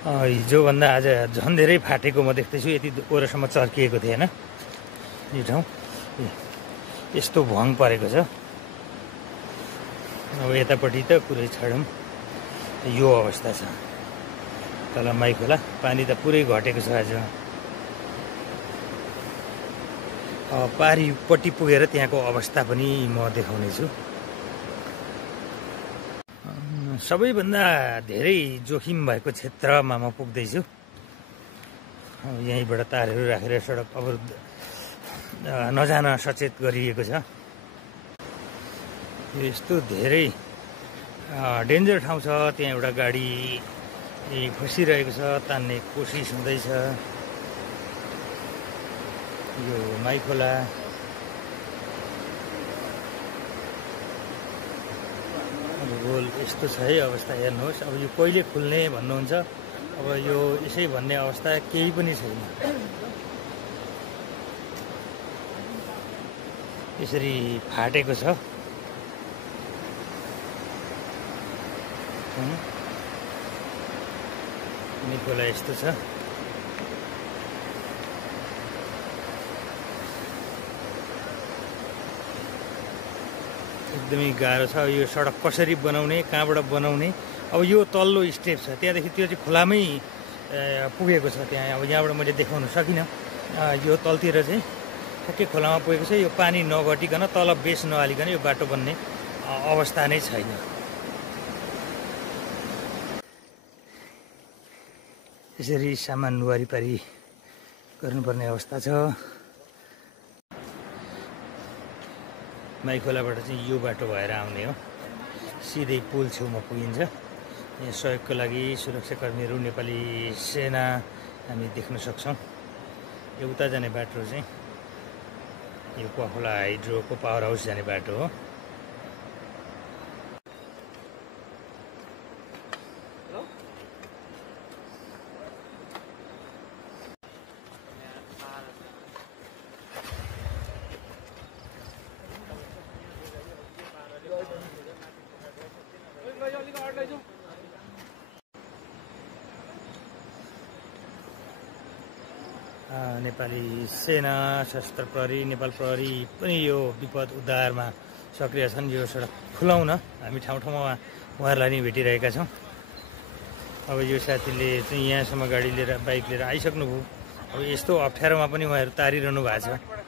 हिजोभन्दा आज झन् धेरै फाटेको म देख्दैछु। यति ओरसम्म चर्किएको थिएन यो ठाउँ। यस्तो भङ परेको छ। अब यतापट्टि त पुरै छाडौँ, यो अवस्था छ। तल माइखोला पानी त पुरै घटेको छ आज। पारीपट्टि पुगेर त्यहाँको अवस्था पनि म देखाउनेछु। सबैभन्दा धेरै जोखिम भएको क्षेत्रमा म पुग्दैछु। यहीँबाट तारहरू राखेर सडक अवरुद्ध नजान सचेत गरिएको छ। यस्तो धेरै डेन्जर ठाउँ छ। त्यहाँ एउटा गाडी फसिरहेको छ, तान्ने कोसिस हुँदैछ। यो माइखोला गोल यस्तो छ है अवस्था। हेर्नुहोस्, अब यो कहिले खुल्ने भन्नुहुन्छ। अब यो यसै भन्ने अवस्था केही पनि छैन। यसरी फाटेको छ। माइखोला यस्तो छ। एकदमै गाह्रो छ। यो सडक कसरी बनाउने, कहाँबाट बनाउने। अब यो तल्लो स्टेप छ, त्यहाँदेखि त्यो चाहिँ खोलामै पुगेको छ। त्यहाँ अब यहाँबाट मैले देखाउन सकिनँ। यो तलतिर चाहिँ ठ्याक्कै खोलामा पुगेको छ। यो पानी नघटिकन तल बेस नहालिकन यो बाटो बन्ने अवस्था नै छैन। यसरी सामान वारिपारी गर्नुपर्ने अवस्था छ। माइखोलाबाट चाहिँ यो बाटो भएर आउने हो। सिधै पुल छेउमा पुगिन्छ। यहाँ सहयोगको लागि सुरक्षाकर्मीहरू, नेपाली सेना हामी देख्न सक्छौँ। यो उता जाने बाटो चाहिँ यो पखोला हाइड्रोको पावर हाउस जाने बाटो हो। नेपाली सेना, सशस्त्र प्रहरी, नेपाल प्रहरी पनि यो विपद उद्धारमा सक्रिय छन्। यो सडक खुलाउन हामी ठाउँ ठाउँमा उहाँहरूलाई नै भेटिरहेका छौँ। अब यो साथीले चाहिँ यहाँसम्म गाडी लिएर, बाइक लिएर आइसक्नुभयो। अब यस्तो अप्ठ्यारोमा पनि उहाँहरू तारिरहनु भएको छ।